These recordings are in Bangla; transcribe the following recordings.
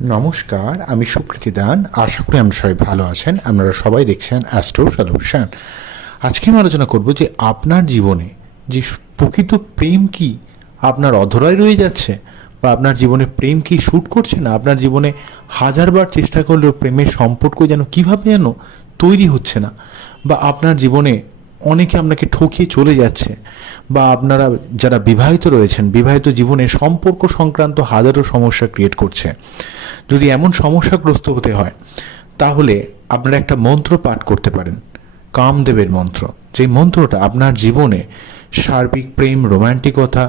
নমস্কার, আমি সুকৃতি দান। আশা করি আমরা সবাই ভালো আছেন। আপনারা সবাই দেখছেন অ্যাস্ট্রো সলিউশন। আজকে আমি আলোচনা করব যে আপনার জীবনে যে প্রকৃত প্রেম কি আপনার অধরাই রয়ে যাচ্ছে, বা আপনার জীবনে প্রেম কি শ্যুট করছে না। আপনার জীবনে হাজারবার চেষ্টা করলেও প্রেমের সম্পর্ক যেন কীভাবে যেন তৈরি হচ্ছে না, বা আপনার জীবনে অনেকে আপনাকে ঠকিয়ে চলে যাচ্ছে, বা আপনারা যারা বিবাহিত রয়েছেন বিবাহিত জীবনে সম্পর্ক সংক্রান্ত হাজারো সমস্যা ক্রিয়েট করছে। যদি এমন সমস্যাগ্রস্ত হতে হয় তাহলে আপনারা একটা মন্ত্র পাঠ করতে পারেন, কামদেবের মন্ত্র। যেই মন্ত্রটা আপনার জীবনে সার্বিক প্রেম, রোম্যান্টিকতা,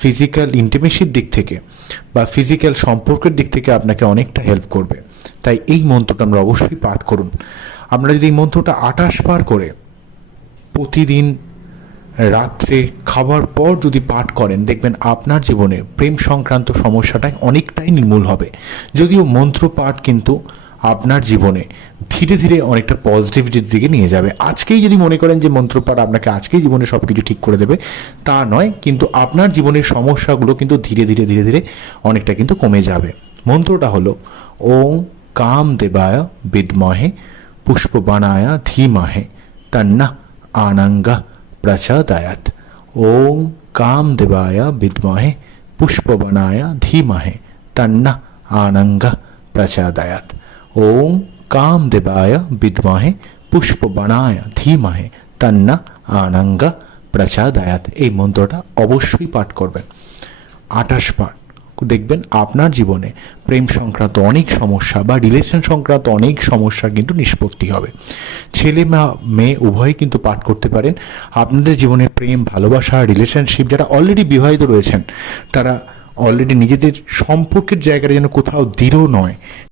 ফিজিক্যাল ইন্টিমেসির দিক থেকে বা ফিজিক্যাল সম্পর্কের দিক থেকে আপনাকে অনেকটা হেল্প করবে। তাই এই মন্ত্রটা আমরা অবশ্যই পাঠ করুন। আপনারা যদি এই মন্ত্রটা 28 বার করে প্রতিদিন রাত্রে খাবার পর যদি পাঠ করেন, দেখবেন আপনার জীবনে প্রেম সংক্রান্ত সমস্যাটা অনেকটাই নির্মূল হবে। যদিও মন্ত্র পাঠ কিন্তু আপনার জীবনে ধীরে ধীরে অনেকটা পজিটিভিটির দিকে নিয়ে যাবে। আজকেই যদি মনে করেন যে মন্ত্রপাঠ আপনাকে আজকেই জীবনে সব কিছু ঠিক করে দেবে, তা নয়, কিন্তু আপনার জীবনের সমস্যাগুলো কিন্তু ধীরে ধীরে ধীরে ধীরে অনেকটা কিন্তু কমে যাবে। মন্ত্রটা হলো ওং কামদেবায় বিদ্মহে পুষ্পবানায় ধীমহে তন্নঃ আনঙ্গা প্রচোদয়াৎ। ওং কামদেবায় বিদ্মহে পুষ্পবানায় ধীমহে তন্নঃ আনঙ্গা প্রচোদয়াৎ। ওং কামদেবায় বিদ্মহে পুষ্পবানায় ধীমহে তন্নঃ আনঙ্গা প্রচোদয়াৎ। এই মন্ত্রটা অবশ্যই পাঠ করবেন 28 বার। দেখবেন আপনার জীবনে প্রেম সংক্রান্ত অনেক সমস্যা বা রিলেশন সংক্রান্ত অনেক সমস্যার কিন্তু নিষ্পত্তি হবে। ছেলে মেয়ে উভয়ই কিন্তু পাঠ করতে পারেন। আপনাদের জীবনে প্রেম, ভালোবাসা, রিলেশনশিপ, যারা অলরেডি বিবাহিত রয়েছেন তারা অলরেডি নিজেদের সম্পর্কের জায়গাটা যেন কোথাও দৃঢ় নয়,